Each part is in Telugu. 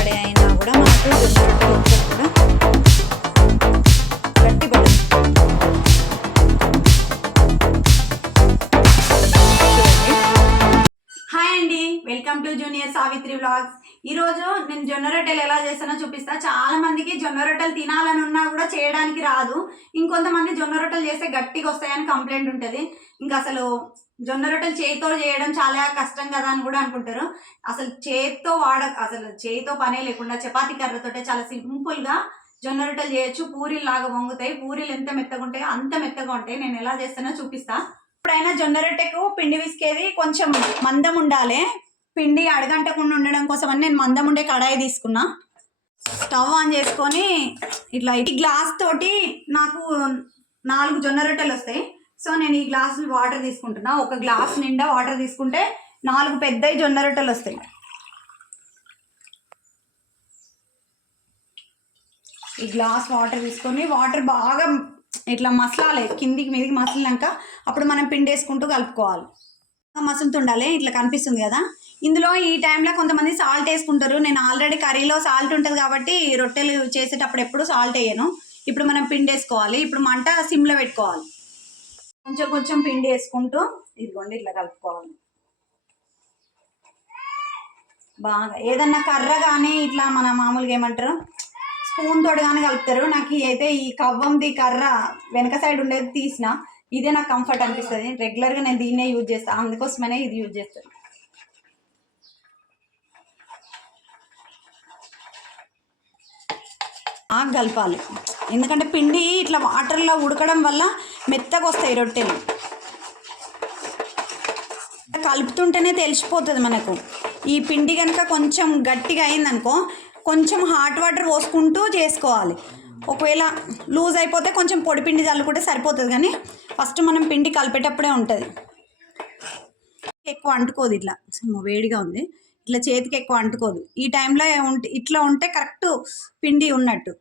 పడే అయినా కూడా మనకు జొన్న రొట్టెలు వచ్చేప్పుడు గట్టి పడదు. హాయ్ అండి, welcome to junior Savitri vlogs. ఈరోజు నేను జొన్న రొట్టెలు ఎలా చేస్తానో చూపిస్తా. చాలా మందికి జొన్న రొట్టెలు తినాలని ఉన్నా కూడా చేయడానికి రాదు. ఇంకొంతమంది జొన్న రొట్టెలు చేస్తే గట్టిగా వస్తాయని కంప్లైంట్ ఉంటుంది. ఇంకా అసలు జొన్న రొట్టెలు చేతితో చేయడం చాలా కష్టం కదా అని కూడా అనుకుంటారు. అసలు చేతితో పనే లేకుండా చపాతీ కర్రతోటే చాలా సింపుల్గా జొన్న రొట్టెలు చేయొచ్చు. పూరీలాగా వంగుతాయి. పూరీలు ఎంత మెత్తగా ఉంటాయో అంత మెత్తగా ఉంటాయి. నేను ఎలా చేస్తానో చూపిస్తా. ఎప్పుడైనా జొన్న రొట్టెకు పిండి విసికేది కొంచెం మందం ఉండాలి. పిండి అడగంటకుండా ఉండడం కోసం అని నేను మందం ఉండే కడాయి తీసుకున్నా. స్టవ్ ఆన్ చేసుకొని ఇట్లా ఈ గ్లాస్ తోటి నాకు 4 జొన్న రొట్టెలు వస్తాయి. సో నేను ఈ గ్లాస్ వాటర్ తీసుకుంటున్నా. ఒక గ్లాస్ నిండా వాటర్ తీసుకుంటే 4 పెద్ద జొన్న రొట్టెలు వస్తాయి. ఈ గ్లాస్ వాటర్ తీసుకొని వాటర్ బాగా ఇట్లా మసలాలి, కిందికి మీదికి మసలినాక అప్పుడు మనం పిండి వేసుకుంటూ కలుపుకోవాలి. మసులుతుండాలి. ఇట్లా కనిపిస్తుంది కదా. ఇందులో ఈ టైంలో కొంతమంది సాల్ట్ వేసుకుంటారు. నేను ఆల్రెడీ కర్రీలో సాల్ట్ ఉంటుంది కాబట్టి రొట్టెలు చేసేటప్పుడు ఎప్పుడు సాల్ట్ వేయను. ఇప్పుడు మనం పిండి వేసుకోవాలి. ఇప్పుడు మంట సిమ్లో పెట్టుకోవాలి. కొంచెం కొంచెం పిండి వేసుకుంటూ ఇదిగోండి ఇట్లా కలుపుకోవాలి. బాగా ఏదన్నా కర్ర కానీ ఇట్లా మన మామూలుగా ఏమంటారు స్పూన్ తోటి కానీ కలుపుతారు. నాకు అయితే ఈ కవ్వంది కర్ర వెనక సైడ్ ఉండేది తీసిన ఇదే నాకు కంఫర్ట్ అనిపిస్తుంది. రెగ్యులర్గా నేను దీన్నే యూజ్ చేస్తాను, అందుకోసమనే ఇది యూజ్ చేస్తాను. బాగా కలపాలి, ఎందుకంటే పిండి ఇట్లా వాటర్లో ఉడకడం వల్ల మెత్తగా వస్తాయి రొట్టెలు. కలుపుతుంటేనే తెలిసిపోతుంది మనకు. ఈ పిండి కనుక కొంచెం గట్టిగా అయిందనుకో కొంచెం హాట్ వాటర్ పోసుకుంటూ చేసుకోవాలి. ఒకవేళ లూజ్ అయిపోతే కొంచెం పొడి పిండి చల్లుకుంటే సరిపోతుంది. కానీ ఫస్ట్ మనం పిండి కలిపేటప్పుడే ఉంటుంది. ఎక్కువ అంటుకోదు. ఇట్లా వేడిగా ఉంది, ఇట్లా చేతికి ఎక్కువ అంటుకోదు. ఈ టైంలో ఇట్లా ఉంటే కరెక్ట్ పిండి ఉన్నట్టు.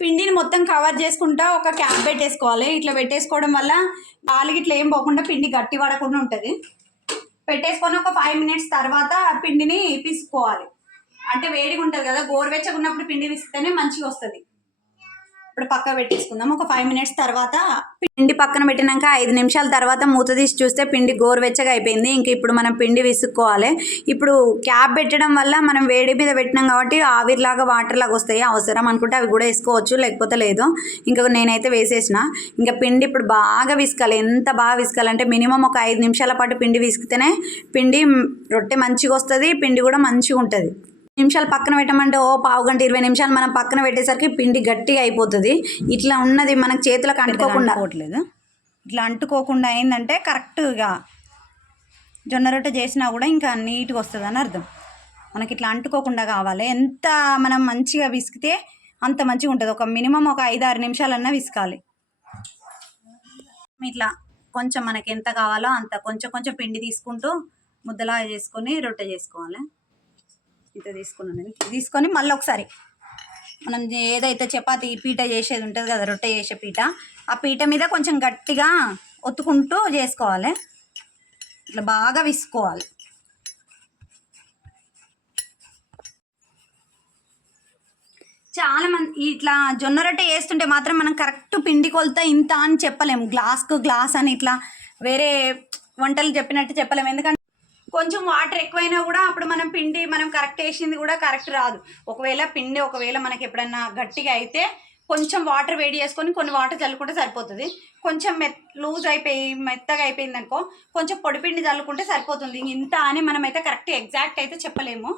పిండిని మొత్తం కవర్ చేసుకుంటా ఒక క్యాప్ పెట్టేసుకోవాలి. ఇట్లా పెట్టేసుకోవడం వల్ల గాలికి ఇట్లా ఏం పోకుండా పిండి గట్టి పడకుండా ఉంటుంది. పెట్టేసుకొని ఒక 5 మినిట్స్ తర్వాత పిండిని పిసుకోవాలి. అంటే వేడిగా ఉంటుంది కదా, గోరువెచ్చగా ఉన్నప్పుడు పిండి పిసిస్తేనే మంచిగా వస్తుంది. ఇప్పుడు పక్క పెట్టేసుకుందాం. ఒక 5 మినిట్స్ తర్వాత పిండి పక్కన పెట్టినాక 5 నిమిషాల తర్వాత మూత తీసి చూస్తే పిండి గోరువెచ్చగా అయిపోయింది. ఇంక ఇప్పుడు మనం పిండి విసుక్కోవాలి. ఇప్పుడు క్యాప్ పెట్టడం వల్ల మనం వేడి మీద పెట్టినాం కాబట్టి ఆవిరిలాగా వాటర్ లాగా వస్తాయి. అవసరం అనుకుంటే అవి కూడా వేసుకోవచ్చు, లేకపోతే లేదు. ఇంకా నేనైతే వేసేసిన. ఇంకా పిండి ఇప్పుడు బాగా విసుకాలి. ఎంత బాగా విసుకాలంటే మినిమం ఒక 5 నిమిషాల పాటు పిండి విసికితేనే పిండి రొట్టె మంచిగా వస్తుంది, పిండి కూడా మంచిగా ఉంటుంది. నిమిషాలు పక్కన పెట్టమంటే పావు గంట 20 నిమిషాలు మనం పక్కన పెట్టేసరికి పిండి గట్టిగా అయిపోతుంది. ఇట్లా ఉన్నది మనకు చేతులకు అంటుకోకుండా పోవట్లేదు. ఇట్లా అంటుకోకుండా అయిందంటే కరెక్ట్గా జొన్న రొట్టె చేసినా కూడా ఇంకా నీట్గా వస్తుంది అని అర్థం. మనకి ఇట్లా అంటుకోకుండా కావాలి. ఎంత మనం మంచిగా విసికితే అంత మంచిగా ఉంటుంది. ఒక మినిమం ఒక 5-6 నిమిషాలన్నా విసకాలి. ఇట్లా కొంచెం మనకి ఎంత కావాలో అంత కొంచెం కొంచెం పిండి తీసుకుంటూ ముద్దలా చేసుకొని రొట్టె చేసుకోవాలి. ఇంత తీసుకొని మళ్ళీ ఒకసారి మనం ఏదైతే చపాతీ పీట చేసేది ఉంటుంది కదా, రొట్టె చేసే పీట, ఆ పీట మీద కొంచెం గట్టిగా ఒత్తుకుంటూ చేసుకోవాలి. ఇట్లా బాగా విసుకోవాలి. చాలా మంది ఇట్లా జొన్న రొట్టె వేస్తుంటే మాత్రం మనం కరెక్ట్ పిండి కొలత ఇంత అని చెప్పలేము. గ్లాస్కు గ్లాస్ అని ఇట్లా వేరే వంటలు చెప్పినట్టు చెప్పలేము. ఎందుకంటే కొంచెం వాటర్ ఎక్కువైనా కూడా అప్పుడు మనం కరెక్ట్ వేసింది కూడా కరెక్ట్ రాదు. ఒకవేళ మనకి ఎప్పుడన్నా గట్టిగా అయితే కొంచెం వాటర్ వేడి చేసుకొని కొన్ని వాటర్ చల్లుకుంటే సరిపోతుంది. కొంచెం లూజ్ అయిపోయి మెత్తగా అయిపోయింది అనుకో కొంచెం పొడిపిండి చల్లుకుంటే సరిపోతుంది. ఇంత అని మనమైతే కరెక్ట్ ఎగ్జాక్ట్ అయితే చెప్పలేము.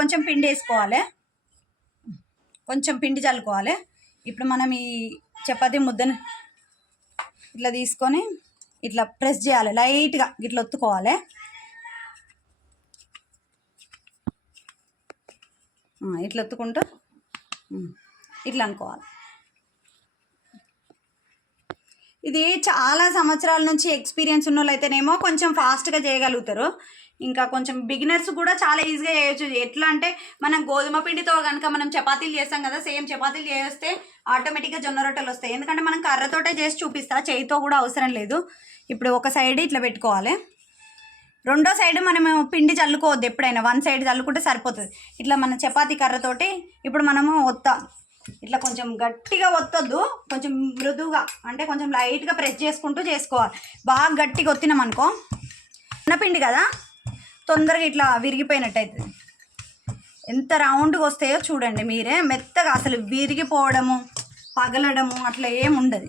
కొంచెం పిండి వేసుకోవాలి, కొంచెం పిండి చల్లుకోవాలి. ఇప్పుడు మనం ఈ చపాతీ ముద్దను ఇట్లా తీసుకొని ఇట్లా ప్రెస్ చేయాలి. లైట్గా ఇట్లా ఒత్తుకోవాలి. ఇట్లా ఒత్తుకుంటూ ఇట్లా అనుకోవాలి. ఇది చాలా సంవత్సరాల నుంచి ఎక్స్పీరియన్స్ ఉన్న వాళ్ళు అయితేనేమో కొంచెం ఫాస్ట్గా చేయగలుగుతారు. ఇంకా కొంచెం బిగినర్స్ కూడా చాలా ఈజీగా చేయొచ్చు. ఎట్లా అంటే మనం గోధుమ పిండితో కనుక మనం చపాతీలు చేస్తాం కదా, సేమ్ చపాతీలు చేస్తే ఆటోమేటిక్గా జొన్న రొట్టెలు వస్తాయి. ఎందుకంటే మనం కర్రతోటే చేసి చూపిస్తా, చేయితో కూడా అవసరం లేదు. ఇప్పుడు ఒక సైడ్ ఇట్లా పెట్టుకోవాలి. రెండో సైడ్ మనము పిండి చల్లుకోవద్దు, ఎప్పుడైనా వన్ సైడ్ చల్లుకుంటే సరిపోతుంది. ఇట్లా మన చపాతీ కర్రతోటి ఇప్పుడు మనము ఒత్తాలి. ఇట్లా కొంచెం గట్టిగా ఒత్తొద్దు, కొంచెం మృదువుగా అంటే కొంచెం లైట్గా ప్రెస్ చేసుకుంటూ చేసుకోవాలి. బాగా గట్టిగా ఒత్తినాం అనుకో పిండి కదా తొందరగా ఇట్లా విరిగిపోయినట్టు అవుతుంది. ఎంత రౌండ్గా వస్తాయో చూడండి మీరే, మెత్తగా అసలు విరిగిపోవడము పగలడము అట్లా ఏమి ఉండదు.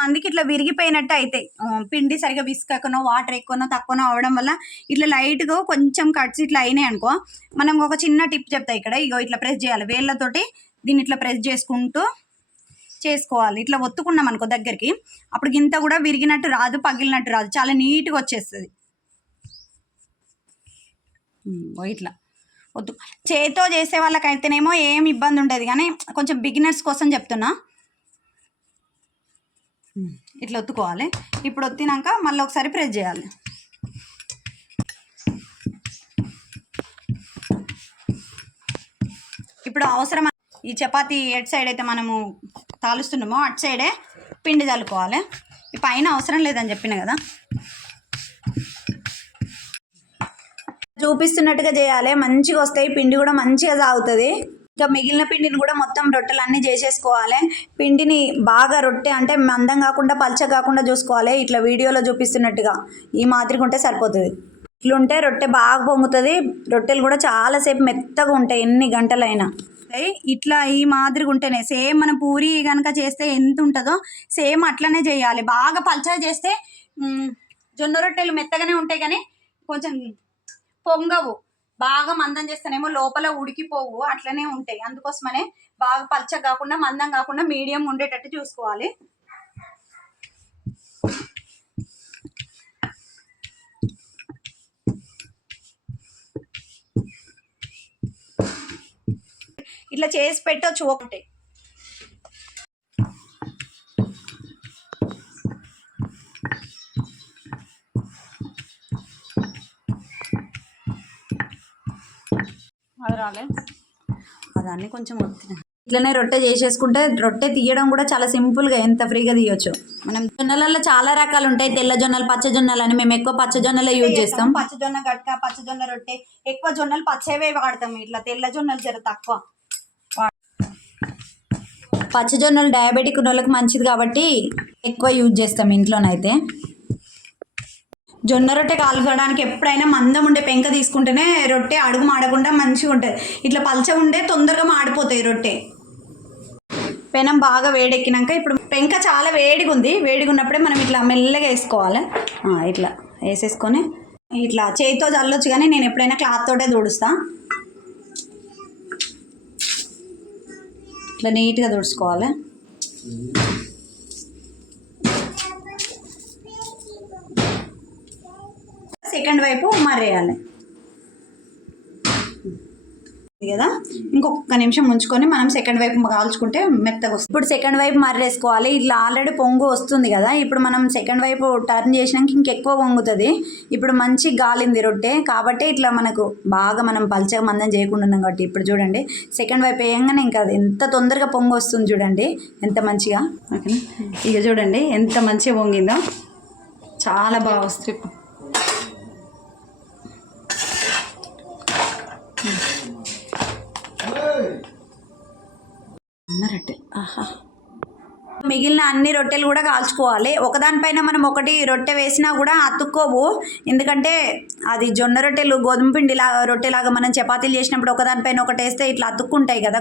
మందికి ఇట్లా విరిగిపోయినట్టు అవుతాయి, పిండి సరిగా విసుకనో వాటర్ ఎక్కువనో తక్కువనో అవడం వల్ల ఇట్లా లైట్గా కొంచెం కట్స్ ఇట్లా అయినాయి అనుకో, మనం ఒక చిన్న టిప్ చెప్తా ఇక్కడ. ఇగో ఇట్లా ప్రెస్ చేయాలి వేళ్ళతోటి, దీన్ని ఇట్లా ప్రెస్ చేసుకుంటూ చేసుకోవాలి. ఇట్లా ఒత్తుకున్నాం అనుకో దగ్గరికి, అప్పుడు గింత కూడా విరిగినట్టు రాదు, పగిలినట్టు రాదు, చాలా నీట్గా వచ్చేస్తుంది. ఇట్లా వద్దు చేతితో చేసే వాళ్ళకైతేనేమో ఏం ఇబ్బంది ఉండదు, కానీ కొంచెం బిగినర్స్ కోసం చెప్తున్నా. ఇట్లా ఒత్తుకోవాలి. ఇప్పుడు ఒత్తినాక మళ్ళీ ఒకసారి ప్రెస్ చేయాలి. ఇప్పుడు అవసరం ఈ చపాతీ ఎటు సైడ్ అయితే మనము తాలుస్తున్నామో అటు సైడే పిండి చల్లుకోవాలి. ఈ పైన అవసరం లేదని చెప్పిన కదా, చూపిస్తున్నట్టుగా చేయాలి, మంచిగా వస్తాయి. పిండి కూడా మంచిగా సాగుతుంది. ఇంకా మిగిలిన పిండిని కూడా మొత్తం రొట్టెలు అన్నీ చేసేసుకోవాలి. పిండిని బాగా రొట్టె అంటే మందం కాకుండా పల్చ కాకుండా చూసుకోవాలి. ఇట్లా వీడియోలో చూపిస్తున్నట్టుగా ఈ మాదిరిగా ఉంటే సరిపోతుంది. ఇట్లుంటే రొట్టె బాగా పొంగుతుంది, రొట్టెలు కూడా చాలాసేపు మెత్తగా ఉంటాయి, ఎన్ని గంటలైనా. ఇట్లా ఈ మాదిరిగా ఉంటేనే సేమ్ మనం పూరి కనుక చేస్తే ఎంత ఉంటుందో సేమ్ అట్లనే చేయాలి. బాగా పల్చగా చేస్తే జొన్న రొట్టెలు మెత్తగానే ఉంటాయి, కానీ కొంచెం పొంగవు. బాగా మందం చేస్తేనేమో లోపల ఉడికిపోవు, అట్లనే ఉంటాయి. అందుకోసమనే బాగా పల్చగా కాకుండా మందం కాకుండా మీడియం ఉండేటట్టు చూసుకోవాలి. ఇట్లా చేసి పెట్టొచ్చు ఒకటి. అది రాలే, అదాన్ని కొంచెం వద్దు. ఇట్లనే రొట్టె చేసేసుకుంటే రొట్టె తీయడం కూడా చాలా సింపుల్గా ఎంత ఫ్రీగా తీయొచ్చు. మనం జొన్నలలో చాలా రకాలు ఉంటాయి, తెల్ల జొన్నలు పచ్చ జొన్నలు అని. మేము ఎక్కువ పచ్చ జొన్నలే యూజ్ చేస్తాం. పచ్చజొన్న గట్క, పచ్చజొన్న రొట్టె ఎక్కువ జొన్నలు పచ్చవే వాడతాం. ఇట్లా తెల్ల జొన్నలు జర తక్కువ. పచ్చ జొన్నలు డయాబెటిక్ ఉన్న వాళ్ళకి మంచిది కాబట్టి ఎక్కువ యూజ్ చేస్తాం ఇంట్లోనైతే. జొన్న రొట్టె కాల్చడానికి ఎప్పుడైనా మందం ఉండే పెంక తీసుకుంటేనే రొట్టె అడుగు మాడకుండా మంచిగా ఉంటుంది. ఇట్లా పల్చగా ఉండే తొందరగా మాడిపోతాయి రొట్టె. పెనం బాగా వేడెక్కినాక ఇప్పుడు పెంక చాలా వేడిగా ఉంది, వేడిగా ఉన్నప్పుడే మనం ఇట్లా మెల్లగా వేసుకోవాలి. ఇట్లా వేసేసుకొని ఇట్లా చేతితో చల్లొచ్చు, కానీ నేను ఎప్పుడైనా క్లాత్ తోటే తుడుస్తా. ఇట్లా నీట్గా తుడుచుకోవాలి. సెకండ్ వైపు మర్రేయాలి కదా, ఇంకొక నిమిషం ఉంచుకొని మనం సెకండ్ వైపు కాల్చుకుంటే మెత్తగా వస్తుంది. ఇప్పుడు సెకండ్ వైపు మర్రేసుకోవాలి. ఇట్లా ఆల్రెడీ పొంగు వస్తుంది కదా, ఇప్పుడు మనం సెకండ్ వైపు టర్న్ చేసినాక ఇంకెక్కువ పొంగుతుంది. ఇప్పుడు మంచి గాలింది రొట్టె కాబట్టి ఇట్లా మనకు బాగా మనం పల్చగా మందం చేయకుండా ఉన్నాం కాబట్టి ఇప్పుడు చూడండి సెకండ్ వైపు వేయంగానే ఇంకా ఎంత తొందరగా పొంగు వస్తుంది చూడండి, ఎంత మంచిగా. ఓకేనా, ఇక చూడండి ఎంత మంచిగా పొంగిందో, చాలా బాగా వస్తుంది. రొట్టె మిగిలిన అన్ని రొట్టెలు కూడా కాల్చుకోవాలి. ఒకదానిపైన మనం ఒకటి రొట్టె వేసినా కూడా అతుక్కోవు, ఎందుకంటే అది జొన్న రొట్టెలు గోధుమ పిండిలా రొట్టెలాగా మనం చపాతీలు చేసినప్పుడు ఒకదానిపైన ఒకటి వేస్తే ఇట్లా అతుక్కుంటాయి కదా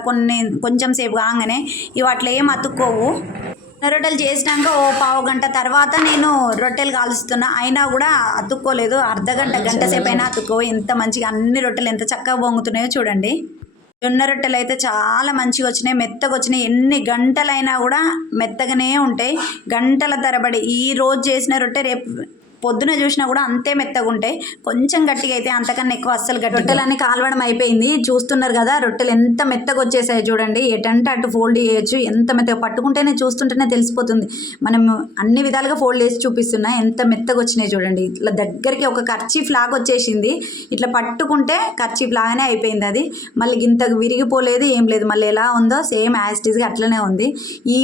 కొంచెం సేపు కాగానే, ఇవి అట్లా ఏం అతుక్కోవు. జొన్న రొట్టెలు చేసినాక ఓ పావు గంట తర్వాత నేను రొట్టెలు కాలుస్తున్నా, అయినా కూడా అతుక్కోలేదు. గంట సేపు అయినా అతుక్కోవు. ఎంత మంచిగా అన్ని రొట్టెలు ఎంత చక్కగా పొంగుతున్నాయో చూడండి. జొన్న రొట్టెలు అయితే చాలా మంచిగా వచ్చినాయి, మెత్తగా వచ్చినాయి. ఎన్ని గంటలైనా కూడా మెత్తగానే ఉంటాయి, గంటల తరబడి. ఈ రోజు చేసిన రొట్టె రేపు పొద్దున చూసినా కూడా అంతే మెత్తగా ఉంటాయి. కొంచెం గట్టిగా అయితే అంతకన్నా ఎక్కువ అస్సలు గట్టి. రొట్టెలన్నీ కాలవడం అయిపోయింది, చూస్తున్నారు కదా రొట్టెలు ఎంత మెత్తగా వచ్చేసాయి చూడండి. ఎటంటే అటు ఫోల్డ్ చేయొచ్చు, ఎంత మెత్తగా పట్టుకుంటేనే చూస్తుంటేనే తెలిసిపోతుంది. మనం అన్ని విధాలుగా ఫోల్డ్ చేసి చూపిస్తున్నా ఎంత మెత్తగా వచ్చినాయి చూడండి. ఇట్లా దగ్గరికి ఒక కర్చీఫ్ లాగా వచ్చేసింది, ఇట్లా పట్టుకుంటే కర్చీఫ్ లాగానే అయిపోయింది. అది మళ్ళీ ఇంతకు విరిగిపోలేదు, ఏం లేదు, మళ్ళీ ఎలా ఉందో సేమ్ యాజ్ ఇట్ ఈస్గా అట్లనే ఉంది.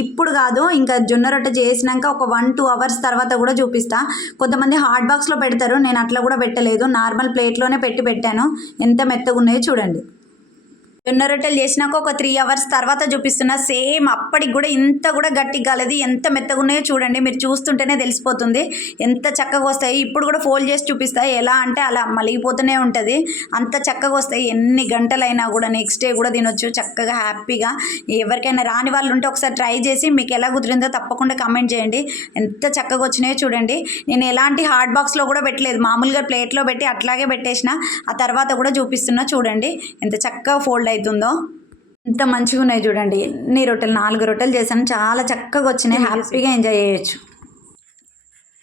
ఇప్పుడు కాదు, ఇంకా జొన్న రొట్టె చేసినాక ఒక 1-2 అవర్స్ తర్వాత కూడా చూపిస్తా. కొంతమంది కొంతమంది హాట్ బాక్స్లో పెడతారు, నేను అట్లా కూడా పెట్టలేదు, నార్మల్ ప్లేట్లోనే పెట్టాను. ఎంత మెత్తగా ఉన్నాయో చూడండి. జొన్న రొట్టెలు చేసినాక ఒక 3 అవర్స్ తర్వాత చూపిస్తున్నా. సేమ్ అప్పటికి కూడా ఇంత కూడా గట్టిగా కాలేదు, ఎంత మెత్తగా ఉన్నాయో చూడండి. మీరు చూస్తుంటేనే తెలిసిపోతుంది ఎంత చక్కగా వస్తాయి. ఇప్పుడు కూడా ఫోల్డ్ చేసి చూపిస్తాయి, ఎలా అంటే అలా మలిగిపోతూనే ఉంటుంది, అంత చక్కగా వస్తాయి. ఎన్ని గంటలైనా కూడా నెక్స్ట్ డే కూడా తినొచ్చు చక్కగా హ్యాపీగా. ఎవరికైనా రాని వాళ్ళు ఉంటే ఒకసారి ట్రై చేసి మీకు ఎలా కుదిరిందో తప్పకుండా కామెంట్ చేయండి. ఎంత చక్కగా వచ్చినాయో చూడండి. నేను ఎలాంటి హాట్ బాక్స్లో కూడా పెట్టలేదు, మామూలుగా ప్లేట్లో పెట్టి అట్లాగే పెట్టేసిన. ఆ తర్వాత కూడా చూపిస్తున్నా చూడండి ఎంత చక్కగా ఫోల్డ్ అవుతుందో. ఎంత మంచిగా ఉన్నాయి చూడండి. ఎన్ని రొట్టెలు, 4 రొట్టెలు చేశాను, చాలా చక్కగా వచ్చినాయి. హ్యాపీగా ఎంజాయ్ చేయొచ్చు.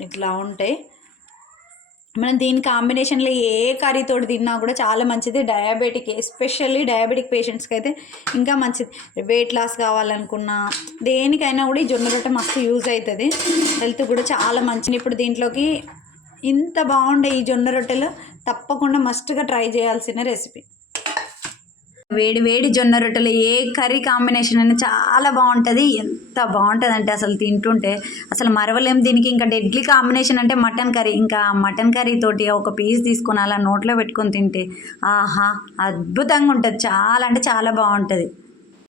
ఇట్లా ఉంటాయి. మనం దీని కాంబినేషన్లో ఏ కర్రీతో తిన్నా కూడా చాలా మంచిది. డయాబెటిక్, ఎస్పెషల్లీ డయాబెటిక్ పేషెంట్స్కి అయితే ఇంకా మంచిది. వెయిట్ లాస్ కావాలనుకున్నా దేనికైనా కూడా ఈ జొన్న రొట్టె మస్తు యూజ్ అవుతుంది, హెల్త్ కూడా చాలా మంచిది. ఇప్పుడు దీంట్లోకి ఇంత బాగుండే ఈ జొన్న రొట్టెలు తప్పకుండా మస్ట్గా ట్రై చేయాల్సిన రెసిపీ. వేడి వేడి జొన్న రొట్టెలు ఏ కర్రీ కాంబినేషన్ అయినా చాలా బాగుంటుంది. ఎంత బాగుంటుంది అంటే అసలు తింటుంటే అసలు మరవలేం. దీనికి ఇంకా డెడ్లీ కాంబినేషన్ అంటే మటన్ కర్రీ. ఇంకా మటన్ కర్రీ తోటి ఒక పీస్ తీసుకొని అలా నోట్లో పెట్టుకొని తింటే ఆహా అద్భుతంగా ఉంటుంది, చాలా అంటే చాలా బాగుంటుంది.